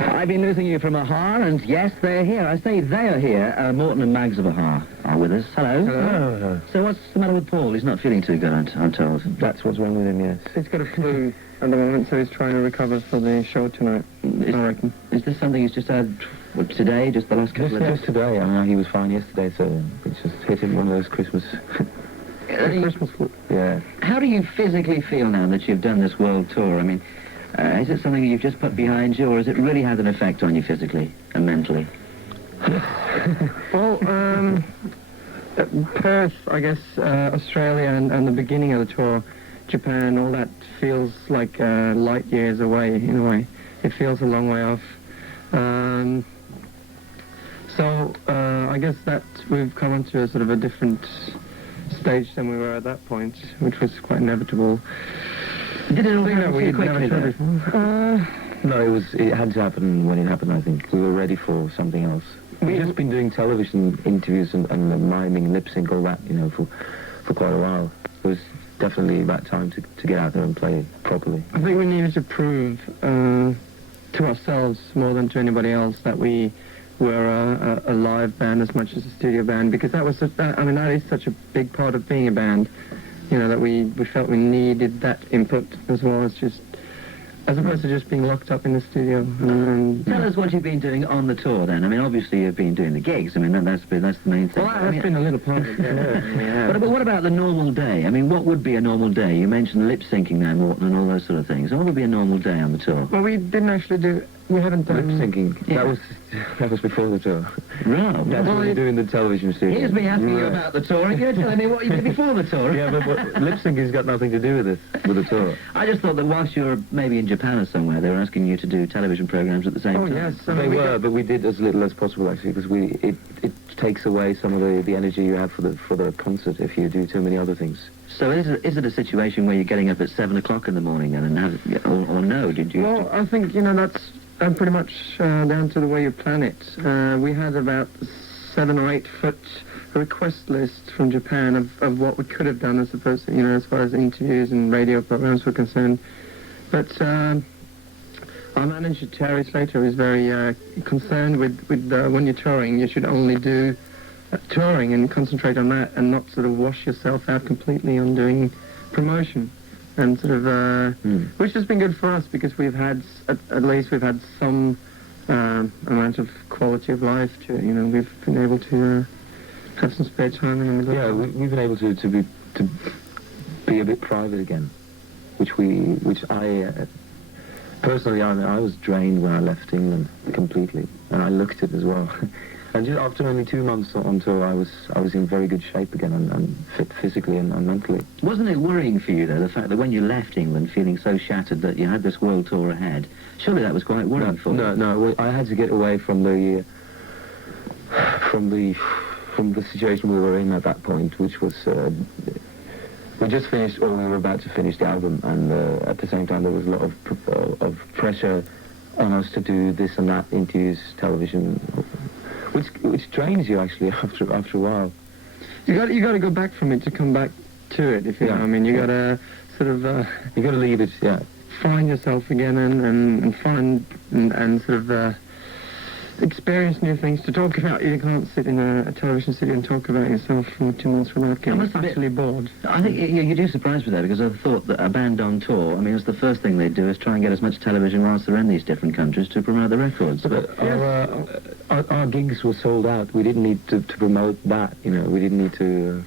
I've been losing you from Aha, and yes, they're here. I say they are here. Morten and Mags of Aha are with us. Hello. Hello. So what's the matter with Paul? He's not feeling too good, I'm told. That's what's wrong with him, yes. He's got a flu at the moment, so he's trying to recover for the show tonight, I reckon. Is this something he's just had today, just the last couple of days? Just today. I know he was fine yesterday, so it's just hit him one of those Christmas... Christmas flu. Yeah. How do you physically feel now that you've done this world tour? I mean... is it something you've just put behind you, or has it really had an effect on you physically and mentally? Well, Perth, I guess, Australia and the beginning of the tour, Japan, all that feels like light years away, in a way. It feels a long way off. So I guess that we've come onto a sort of a different stage than we were at that point, which was quite inevitable. Did it all happen too quickly, though? No, it had to happen when it happened, I think. We were ready for something else. We've just been doing television interviews and miming, lip sync, all that, you know, for quite a while. It was definitely about time to get out there and play properly. I think we needed to prove to ourselves, more than to anybody else, that we were a live band as much as a studio band, because that is such a big part of being a band. You know, that we felt we needed that input as well as opposed to just being locked up in the studio. Tell us what you've been doing on the tour then. I mean, obviously you've been doing the gigs. I mean, that's the main thing. Well, that's been a little part of it, yeah. But what about the normal day? I mean, what would be a normal day? You mentioned lip syncing there, Morten, and all those sort of things. What would be a normal day on the tour? Well, we didn't actually we haven't done lip syncing. Yeah. That was before the tour. Right. That's what we do in the television studio. Here's me asking you about the tour, and you're telling me what you did before the tour. Yeah, but lip syncing's got nothing to do with this, with the tour. I just thought that whilst you were maybe in Japan or somewhere, they were asking you to do television programs at the same time. Oh, yes. They were, but we did as little as possible, actually, because it takes away some of the energy you have for the concert if you do too many other things. So is it a situation where you're getting up at 7 o'clock in the morning then, and or no? Did you? Well, I think, you know, that's pretty much down to the way you plan it. We had about 7 or 8 foot request list from Japan of what we could have done as opposed to, you know, as far as interviews and radio programs were concerned. But our manager, Terry Slater, is very concerned with when you're touring, you should only do touring and concentrate on that and not sort of wash yourself out completely on doing promotion. And sort of, which has been good for us because we've had, at least we've had some amount of quality of life to, you know, we've been able to have some spare time. Yeah, we've been able to be a bit private again, which I, personally, I was drained when I left England completely, and I looked it as well. And just after only 2 months on tour, I was in very good shape again and fit physically and mentally. Wasn't it worrying for you, though, the fact that when you left England feeling so shattered that you had this world tour ahead? Surely that was quite worrying for you. No, I had to get away from the situation we were in at that point, which was we just finished, or we were about to finish the album, and at the same time there was a lot of pressure on us to do this and that, interviews, television. Which drains you actually after a while. You got to go back from it to come back to it. If you know what I mean, you got to sort of you got to leave it. Yeah, find yourself again and find and sort of experience new things to talk about. You can't sit in a television studio and talk about yourself for 2 months without getting actually bored. I think you do surprise me there, because I thought that a band on tour, I mean, it's the first thing they do is try and get as much television whilst they're in these different countries to promote the records. But our gigs were sold out. We didn't need to promote that, you know. We didn't need to...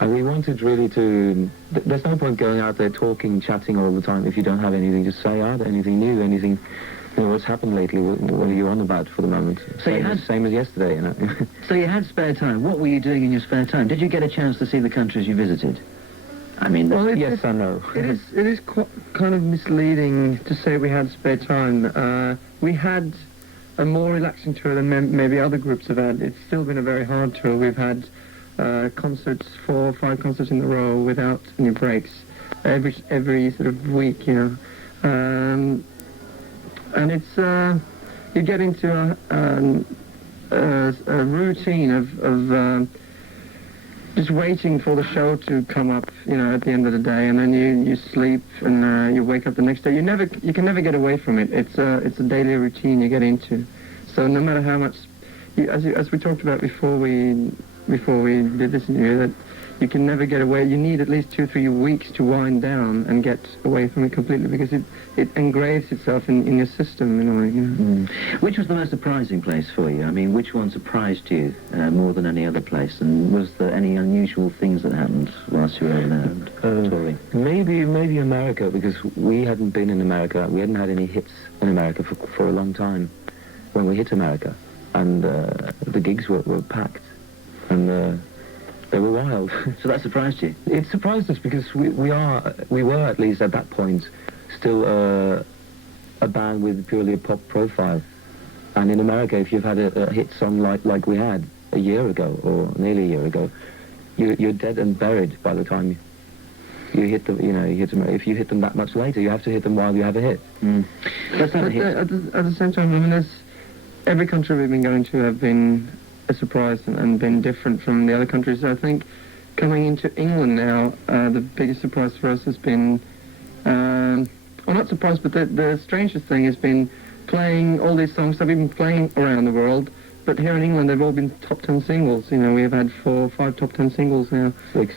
and we wanted really to... There's no point going out there talking, chatting all the time if you don't have anything to say, anything new, anything... You know, what's happened lately, what are you on about for the moment? So same as yesterday, you know. So you had spare time. What were you doing in your spare time? Did you get a chance to see the countries you visited? I mean... Yes and no. It is kind of misleading to say we had spare time. We had a more relaxing tour than maybe other groups have had. It's still been a very hard tour. We've had concerts, 4 or 5 concerts in a row without any breaks, every sort of week, you know. And it's you get into a routine of just waiting for the show to come up, you know, at the end of the day, and then you sleep and you wake up the next day. You can never get away from it. It's a daily routine you get into. So no matter how much, as we talked about before we did this interview, that you can never get away. You need at least 2-3 weeks to wind down and get away from it completely, because it engraves itself in your system in a way, you know. Which was the most surprising place for you? I mean, which one surprised you more than any other place? And was there any unusual things that happened whilst you were over there touring? Maybe America, because we hadn't been in America. We hadn't had any hits in America for a long time when we hit America. And the gigs were packed. And they were wild. So that surprised you? It surprised us because we were, at least at that point, still a band with purely a pop profile. And in America, if you've had a hit song like we had a year ago, or nearly a year ago, you're dead and buried by the time you hit them. You know, you hit them. If you hit them that much later, you have to hit them while you have a hit. That's not a hit. At the same time, I mean, every country we've been going to have been a surprise and been different from the other countries. So I think coming into England now, the biggest surprise for us has been, well, not surprise, but the strangest thing has been playing all these songs that we've been playing around the world, but here in England they've all been top 10 singles. You know, we've had 4 or 5 top 10 singles now. 6.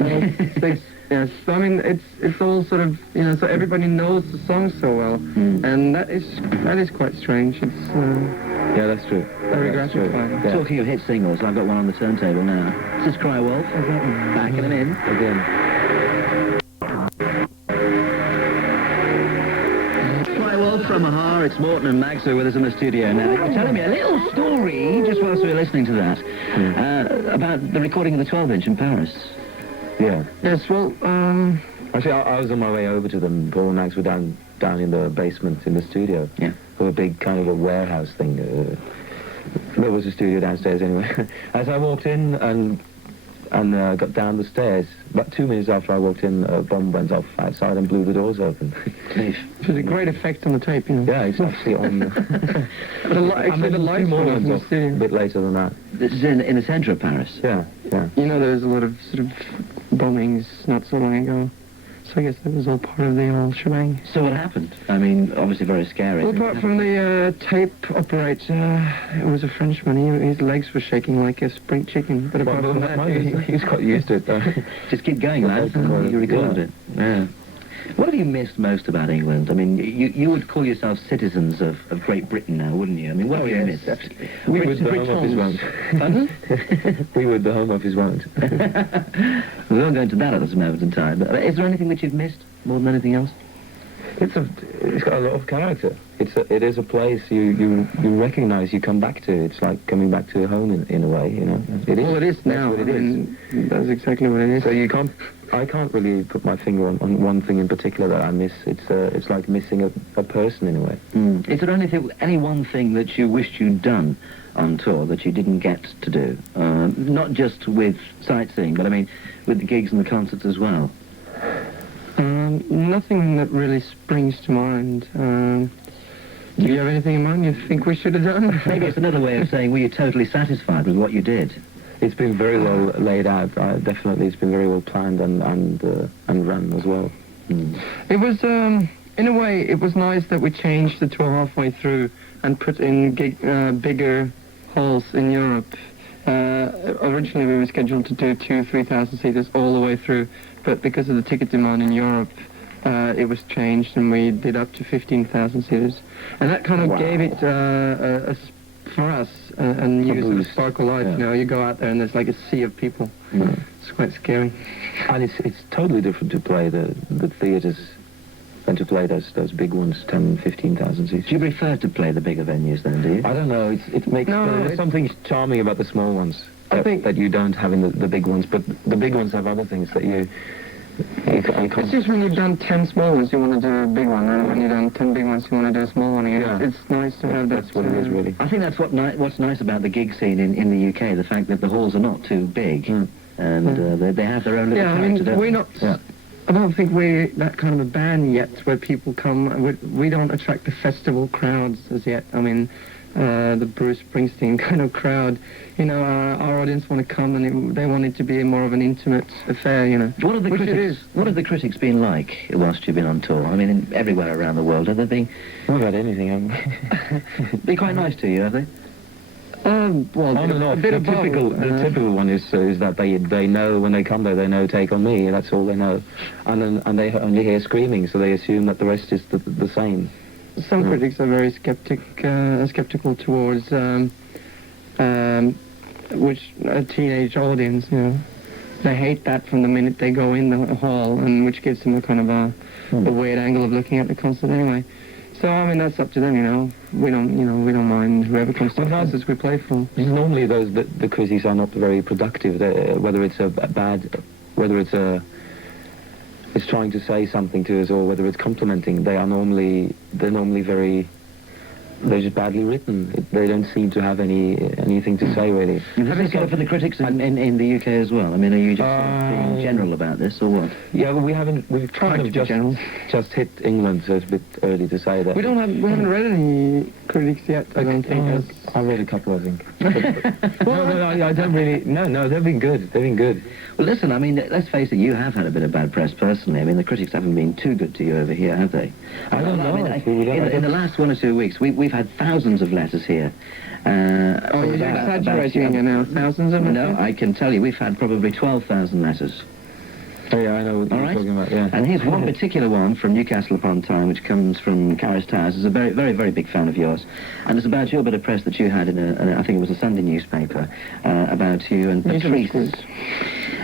6, yes. So I mean, it's all sort of, you know, so everybody knows the songs so well, and that is quite strange. It's Yeah, that's true. very That's true. gratifying. Yeah. Talking of hit singles, I've got one on the turntable now. This is Cry Wolf. Backing them in. Again. Cry Wolf from Aha. It's Morten and Mags who are with us in the studio now. They were telling me a little story, just whilst we were listening to that, about the recording of the 12-inch in Paris. Yeah. Yes, well, Actually, I was on my way over to them. Paul and Mags were down in the basement in the studio. Yeah. For a big kind of a warehouse thing. There was a studio downstairs anyway. As I walked in and got down the stairs, about 2 minutes after I walked in, a bomb went off outside and blew the doors open. it was a great effect on the tape, you know. Yeah, it's actually on. Actually, the lights more went off in the off a studio. bit later than that. This is in the centre of Paris. Yeah, yeah. You know, there was a lot of sort of bombings not so long ago. So I guess that was all part of the whole shebang. So what happened? I mean, obviously very scary. Well, apart from the tape operator, it was a Frenchman. His legs were shaking like a spring chicken. But apart from that, He's quite used to it, though. Just keep going, lad. You recorded it. Yeah. What have you missed most about England? I mean, you would call yourself citizens of Great Britain now, wouldn't you? I mean, what have you missed? We would, the Home Office won't. Pardon? We would, the Home Office won't. We won't go into that at this moment in time. But is there anything that you've missed more than anything else? It's got a lot of character. It is a place you recognise, you come back to. It's like coming back to home in a way, you know. It is. Well, it is now. That's what it is. That's exactly what it is. So I can't really put my finger on one thing in particular that I miss. It's like missing a person in a way. Is there any one thing that you wished you'd done on tour that you didn't get to do? Not just with sightseeing, but I mean with the gigs and the concerts as well. Nothing that really springs to mind. Do you have anything in mind you think we should have done? Maybe it's another way of saying, were you totally satisfied with what you did? It's been very well laid out. Definitely, it's been very well planned and run as well. It was, in a way, it was nice that we changed the tour halfway through and put in bigger halls in Europe. Originally, we were scheduled to do 2,000-3,000 seaters all the way through, but because of the ticket demand in Europe, it was changed and we did up to 15,000 seaters. And that kind of gave it, for us, and you sort of sparkle life, you know, you go out there and there's like a sea of people. It's quite scary. And it's totally different to play the theatres than to play those big ones, 10, 15,000 seats. Do you prefer to play the bigger venues then, do you? I don't know, it makes there's something charming about the small ones that you don't have in the big ones, but the big ones have other things that you can't. It's just when you've done 10 small ones, you want to do a big one, and when you've done 10 big ones, you want to do a small one again. Yeah. It's nice to have that. That's what it is, really. I think that's what's nice about the gig scene in the UK, the fact that the halls are not too big, and they have their own little character, don't we're they? not... I don't think we're that kind of a band yet where people come... We don't attract the festival crowds as yet. I mean, the Bruce Springsteen kind of crowd. You know, our audience want to come, and they want it to be more of an intimate affair, you know. What have the Which critics? it is. What have the critics been like whilst you've been on tour? I mean, everywhere around the world, have they been? Not about anything, haven't we? Been quite nice to you, have they? Well, On and a off. bit The of both. typical one is that they know when they come there, they know Take on Me, that's all they know. And they only hear screaming, so they assume that the rest is the same. Some critics are very skeptical towards which a teenage audience, you know. They hate that from the minute they go in the hall, and which gives them a kind of a weird angle of looking at the concert anyway. So, I mean, that's up to them, you know. We don't mind whoever comes to the concerts we play for. Normally the critics are not very productive, whether it's whether it's trying to say something to us or whether it's complimenting. They're normally they're just badly written. They don't seem to have anything to say, really. Does this go for the critics in the UK as well? I mean, are you just being general about this, or what? Yeah, well, we've kind of just hit England, so it's a bit early to say that. We haven't read any critics yet, I don't think. I read a couple, I think. No, I don't really. No, they've been good. They've been good. Well, listen, I mean, let's face it, you have had a bit of bad press personally. I mean, the critics haven't been too good to you over here, have they? I don't know. In the last 1 or 2 weeks, we've had thousands of letters here. You're exaggerating it now. Thousands of letters? No, I can tell you, we've had probably 12,000 letters. Oh, yeah, I know what you're talking about, yeah. And here's one particular one from Newcastle upon Tyne, which comes from Carys Towers, who's a very, very, very big fan of yours. And it's about your bit of press that you had in I think it was a Sunday newspaper, about you and Patrice.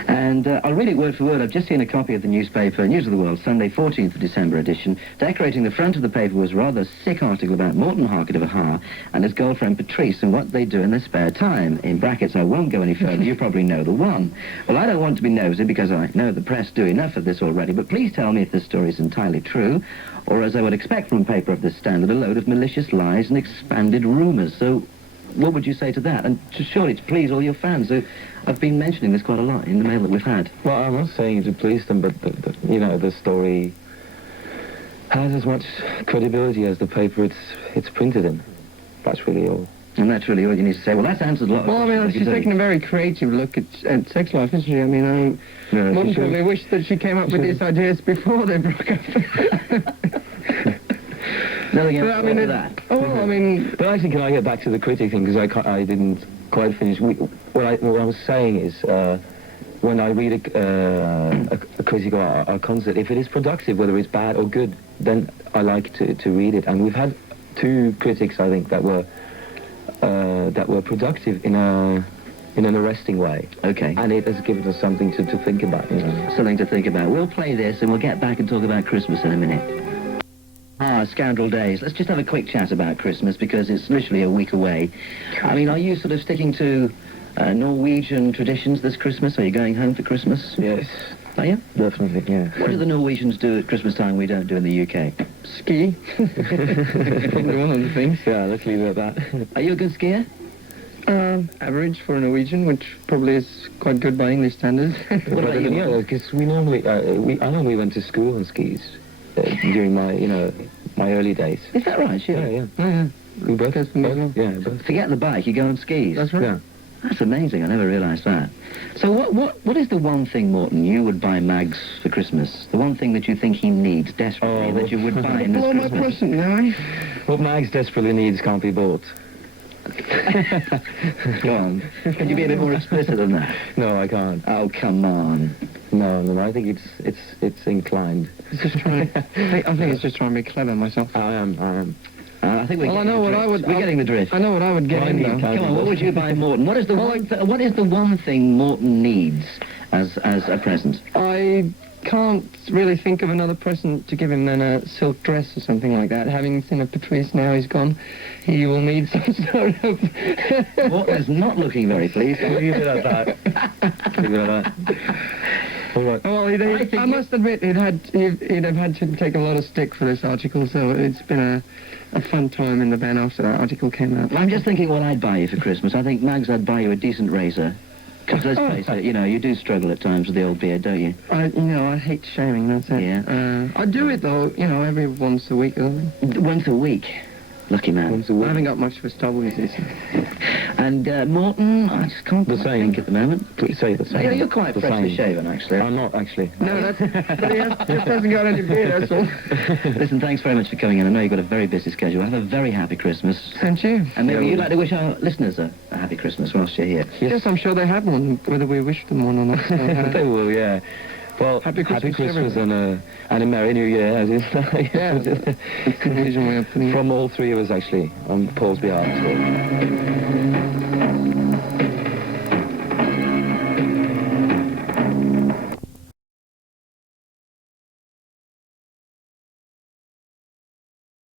And I'll read it word for word. I've just seen a copy of the newspaper, News of the World, Sunday, 14th of December edition. Decorating the front of the paper was a rather sick article about Morten Harker of Aha and his girlfriend Patrice and what they do in their spare time. In brackets, I won't go any further. You probably know the one. Well, I don't want to be nosy because I know the press do enough of this already, but please tell me if this story is entirely true, or as I would expect from a paper of this standard, a load of malicious lies and expanded rumours. So what would you say to that? And surely to please all your fans who have been mentioning this quite a lot in the mail that we've had. Well, I'm not saying it to please them, but the story has as much credibility as the paper it's printed in. That's really all. And that's really all you need to say. Well, that's answered a lot. Well, I mean, she's taken a very creative look at sex life, isn't she? I mean, Morten probably wished that she came up with these ideas before they broke up. Nothing else to that. Oh, well, I mean... But actually, can I get back to the critic thing, because I didn't quite finish. What I was saying is, when I read a critic or a concert, if it is productive, whether it's bad or good, then I like to read it. And we've had 2 critics, I think, that were productive in an arresting way. Okay. And it has given us something to think about, you know. Something to think about. We'll play this and we'll get back and talk about Christmas in a minute. Scoundrel Days. Let's just have a quick chat about Christmas because it's literally a week away. I mean, are you sort of sticking to Norwegian traditions this Christmas? Are you going home for Christmas? Yes. Are you? Definitely, yeah. What do the Norwegians do at Christmas time we don't do in the UK? Ski. Probably one of the things. Yeah, let's leave it at that. Are you a good skier? Average for a Norwegian, which probably is quite good by English standards. What about you? Yeah, because we normally, I normally went to school on skis during my early days. Is that right? Yeah. Yeah. We both. Goes for me as well. Yeah, both. Forget the bike, you go on skis. That's right. Yeah. That's amazing. I never realised that. So what is the one thing, Morten, you would buy Mags for Christmas? The one thing that you think he needs desperately that you would buy in this Blow my Christmas? present now, eh? What Mags desperately needs can't be bought. Go on. Can you be a bit more explicit than that? No, I can't. Oh, come on. No, I think it's inclined. It's just trying to, I think it's just trying to be clever myself. I am. I think we're Well, I getting know the what drift. I would... We're getting the drift. I know what I would get in, though. Come on, what would you buy Morten? What is the what is the one thing Morten needs as a present? I can't really think of another present to give him than a silk dress or something like that. Having seen a Patrice now he's gone, he will need some sort of... Morten's not looking very pleased. Leave it at that. Leave it at that. All right. Well, I must admit, he'd have had to take a lot of stick for this article, so it's been a fun time in the band after that article came out. I'm just thinking what I'd buy you for Christmas. I think, Mags, I'd buy you a decent razor. Because let's face it, you do struggle at times with the old beard, don't you? I hate shaving, that's it. Yeah. I do it, though, every once a week or something. Once a week. Lucky man. Once a I week. haven't got much of a stubble, you see. And Morton, I just can't The quite same. think at the moment. Say the same. Yeah, you're quite The freshly same. shaven, actually. I'm not, actually. No, that's... But he just hasn't got any beard, that's all. Listen, thanks very much for coming in. I know you've got a very busy schedule. Have a very happy Christmas. And you. And maybe Yeah, you'd like to wish our listeners a happy Christmas whilst you're here. Yes, I'm sure they have one, whether we wish them one or not. So, They will, yeah. Well, Happy Christmas, and a Merry New Year, as is. yeah, that's the Norwegian way of putting it. From all three of us, actually, on Paul's behalf. So.